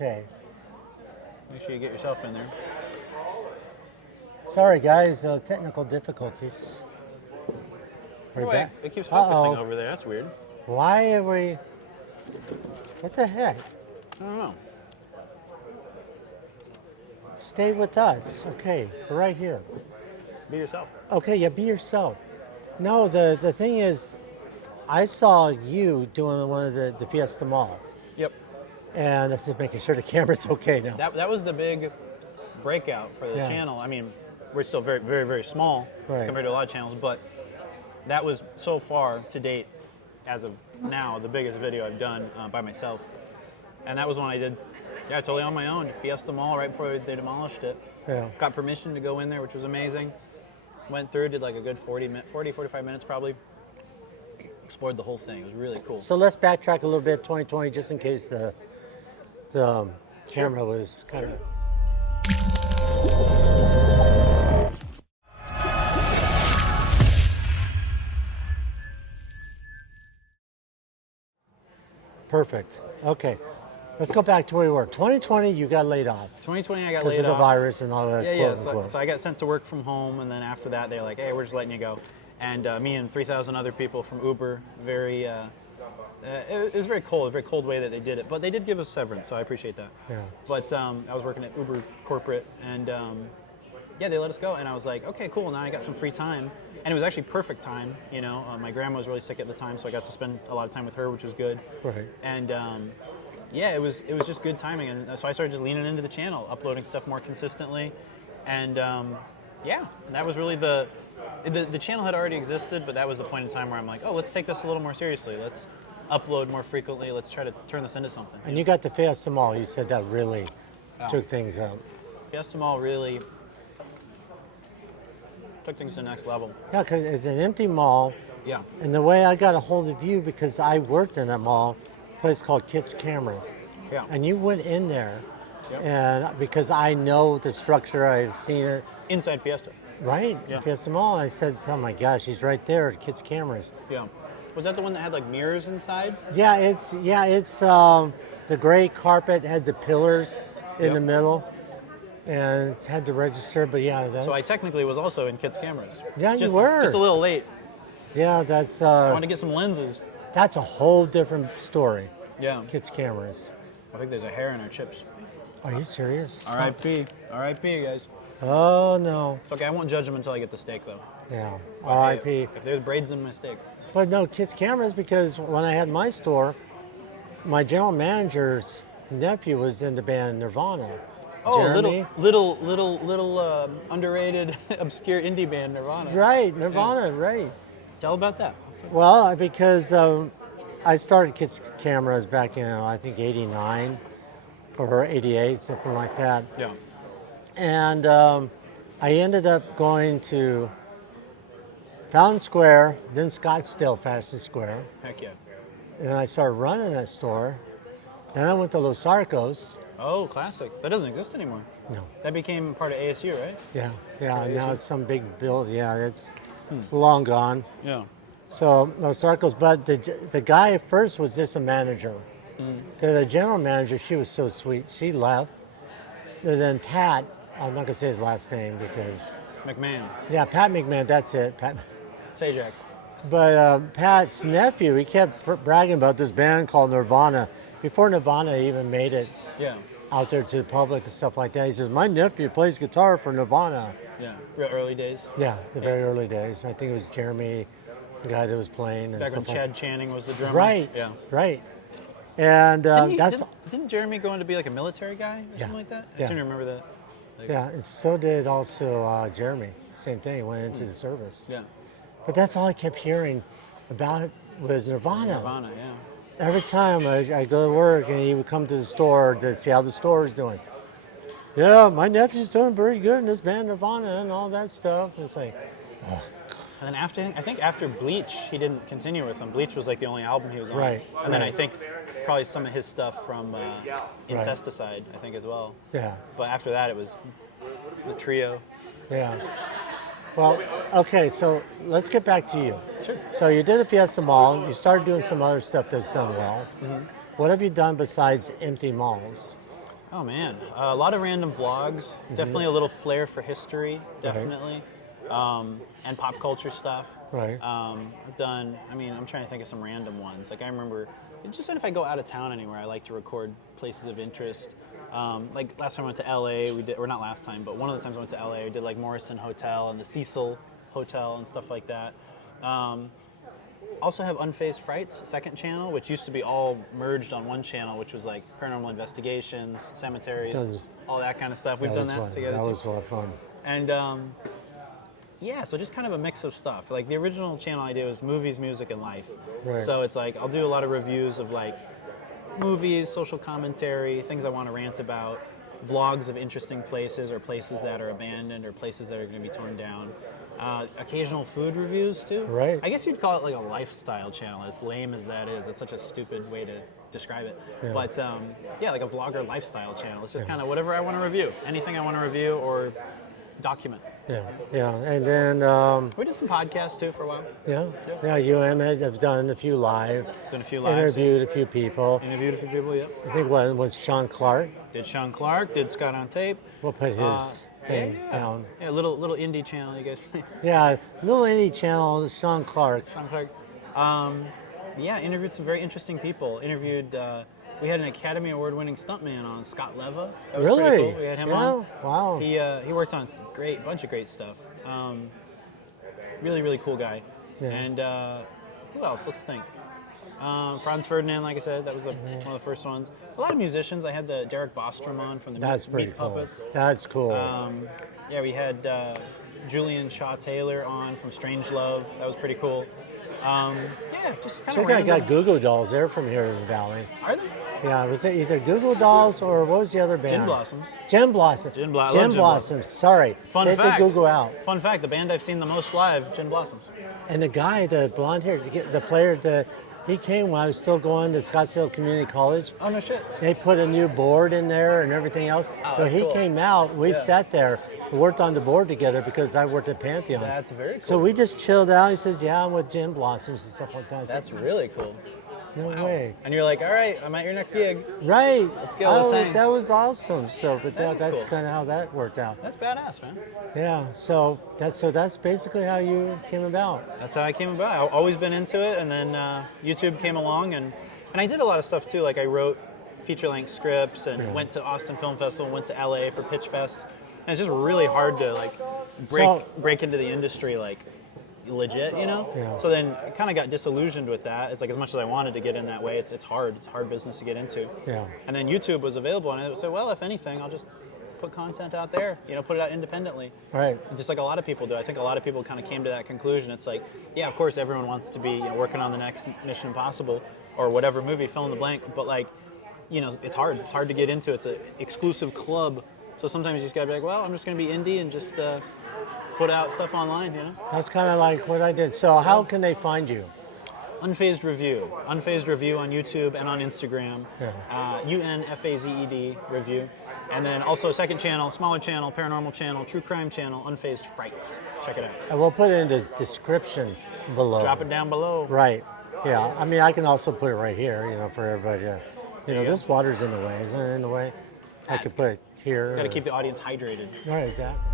Okay. Make sure you get yourself in there. Sorry, guys. Technical difficulties. We're Wait, back. it keeps focusing over there. That's weird. Why are we... What the heck? I don't know. Stay with us. Okay, we're right here. Be yourself. Okay, yeah, be yourself. No, the thing is, I saw you doing one of the Fiesta Mall. Yep. And this is making sure the camera's okay now. That was the big breakout for the channel. I mean, we're still very, very, very small compared to a lot of channels, but that was so far to date, as of now, the biggest video I've done by myself. And that was one I did, totally on my own. Fiesta Mall right before they demolished it. Yeah. Got permission to go in there, which was amazing. Went through, did like a good 45 minutes probably. Explored the whole thing. It was really cool. So let's backtrack a little bit, 2020, just in case the camera was kind of... Perfect. Okay. Let's go back to where we were. 2020, you got laid off. 2020, I got laid off. Because of the virus and all that. Yeah. So I got sent to work from home, and then after that, they're like, hey, we're just letting you go. And me and 3,000 other people from Uber, it was very cold, a very cold way that they did it. But they did give us severance, so I appreciate that. Yeah. But I was working at Uber corporate, and they let us go. And I was like, okay, cool, now I got some free time. And it was actually perfect time, you know. My grandma was really sick at the time, so I got to spend a lot of time with her, which was good. Right. And it was just good timing. And so I started just leaning into the channel, uploading stuff more consistently. And that was really the channel had already existed, but that was the point in time where I'm like, oh, let's take this a little more seriously. Let's upload more frequently. Let's try to turn this into something. And you got the Fiesta Mall. You said that really took things up. Fiesta Mall really took things to the next level. Yeah, because it's an empty mall. Yeah. And the way I got a hold of you, because I worked in that mall, a place called Kids Cameras. Yeah. And you went in there, and because I know the structure, I've seen it. Inside Fiesta. Right, Yeah. Fiesta Mall. I said, oh my gosh, he's right there at Kids Cameras. Yeah. Was that the one that had like mirrors inside? Yeah, it's the gray carpet had the pillars in the middle, and it had to register. But So I technically was also in Kids Cameras. Yeah, you were. Just a little late. Yeah, that's. I wanted to get some lenses. That's a whole different story. Yeah. Kids Cameras. I think there's a hair in our chips. Are you serious? R.I.P. R.I.P. guys. Oh no. It's okay. I won't judge them until I get the steak though. Yeah. But R.I.P. hey, if there's braids in my steak. But no, Kids Cameras, because when I had my store, my general manager's nephew was in the band Nirvana. Oh, Jeremy. little underrated, obscure indie band Nirvana. Right, Nirvana, right. Tell about that. Well, because I started Kids Cameras back in, I think, 89 or 88, something like that. Yeah. And I ended up going to Fountain Square, then Scottsdale Fashion Square. Heck yeah. And I started running that store. Then I went to Los Arcos. Oh, classic. That doesn't exist anymore. No. That became part of ASU, right? Yeah. Now it's some big build. Yeah, it's long gone. Yeah. So Los Arcos, but the guy at first was just a manager. The general manager, she was so sweet. She left. And then Pat, I'm not gonna say his last name because. McMahon. Yeah, Pat McMahon. That's it. Pat. Sajak. But Pat's nephew, he kept bragging about this band called Nirvana. Before Nirvana even made it out there to the public and stuff like that, he says, my nephew plays guitar for Nirvana. Yeah, real early days. Yeah, the very early days. I think it was Jeremy, the guy that was playing. Back when Chad Channing was the drummer. Right, yeah. Right. And didn't Jeremy go on to be like a military guy or something like that? I seem to remember that. And so did also Jeremy. Same thing, went into the service. Yeah. But that's all I kept hearing about it was Nirvana. Nirvana, yeah. Every time I go to work and he would come to the store to see how the store is doing. Yeah, my nephew's doing very good in this band Nirvana and all that stuff. It's like, oh. And then I think after Bleach, he didn't continue with them. Bleach was like the only album he was on. Right. And then I think probably some of his stuff from Incesticide, I think as well. Yeah. But after that, it was the trio. Yeah. Well, okay, so let's get back to you. Sure. So you did the Fiesta Mall. You started doing some other stuff that's done well. Mm-hmm. What have you done besides empty malls? Oh man, a lot of random vlogs. Definitely a little flair for history. Definitely, and pop culture stuff. Right. I've done. I mean, I'm trying to think of some random ones. Like I remember, just if I go out of town anywhere, I like to record places of interest. Like last time I went to LA, we did, or not last time, but one of the times I went to LA, we did like Morrison Hotel and the Cecil Hotel and stuff like that. Also have Unfazed Frights, second channel, which used to be all merged on one channel, which was like paranormal investigations, cemeteries, all that kind of stuff. We've done that together too. That was a lot of fun. And yeah, so just kind of a mix of stuff. Like the original channel I did was movies, music, and life. Right. So it's like I'll do a lot of reviews of like movies, social commentary, things I want to rant about, vlogs of interesting places or places that are abandoned or places that are going to be torn down. Occasional food reviews too. Right. I guess you'd call it like a lifestyle channel, as lame as that is. It's such a stupid way to describe it. Yeah. But yeah, like a vlogger lifestyle channel. It's just kind of whatever I want to review. Anything I want to review or document. Yeah, yeah. And then... we did some podcasts too for a while. Yeah, you and Emmett have done a few live. Done a few lives. Interviewed a few people. Interviewed a few people, yep. I think one was Sean Clark. Did Sean Clark, did Scott on Tape. We'll put his thing down. Yeah, little indie channel you guys play. Yeah, little indie channel, Sean Clark. Sean Clark. Yeah, interviewed some very interesting people. Interviewed, we had an Academy Award winning stuntman on, Scott Leva. That was pretty cool. We had him on. Wow. He worked on bunch of great stuff. Really, really cool guy. Yeah. And who else? Let's think. Franz Ferdinand, like I said, that was one of the first ones. A lot of musicians. I had the Derek Bostrom on from the Meat cool. Puppets. That's cool. Yeah, we had Julian Shaw Taylor on from Strange Love. That was pretty cool. Yeah, just kind of I got Google Dolls. They're from here in the Valley. Are they? Yeah, was it either Google Dolls or what was the other band? Gin Blossoms. Gin Blossoms. Gin Blossoms. Sorry. Fun Take fact. the Google out. Fun fact, the band I've seen the most live, Gin Blossoms. And the guy, the blonde hair, the player, he came when I was still going to Scottsdale Community College. Oh, no shit. They put a new board in there and everything else. Oh, so he cool. came out. We sat there. We worked on the board together because I worked at Pantheon. That's very cool. So we just chilled out. He says, yeah, I'm with Gin Blossoms and stuff like that. That's really cool. No way. And you're like, all right, I'm at your next gig. Right. Let's go. Let's hang. That was awesome. So, but that's cool. kind of how that worked out. That's badass, man. Yeah. So that's basically how you came about. That's how I came about. I've always been into it, and then YouTube came along, and I did a lot of stuff too. Like I wrote feature-length scripts and went to Austin Film Festival, went to LA for Pitch Fest. And it's just really hard to like break into the industry like legit, you know? Yeah. So then I kind of got disillusioned with that. It's like as much as I wanted to get in that way, it's hard. It's a hard business to get into. Yeah. And then YouTube was available, and I said, well, if anything, I'll just put content out there, put it out independently. Right. Just like a lot of people do. I think a lot of people kind of came to that conclusion. It's like, yeah, of course, everyone wants to be working on the next Mission Impossible or whatever movie, fill in the blank. But like, it's hard. It's hard to get into. It's an exclusive club. So sometimes you just gotta be like, well, I'm just gonna be indie and just put out stuff online, That's kind of like what I did. So how can they find you? Unfazed Review. Unfazed Review on YouTube and on Instagram. Yeah. UNFAZED Review. And then also a second channel, smaller channel, paranormal channel, true crime channel, Unfazed Frights. Check it out. And we'll put it in the description below. Drop it down below. Right. Yeah. I mean, I can also put it right here, for everybody. This water's in the way. Isn't it in the way? I could put it here. Got to keep the audience hydrated. Right, exactly.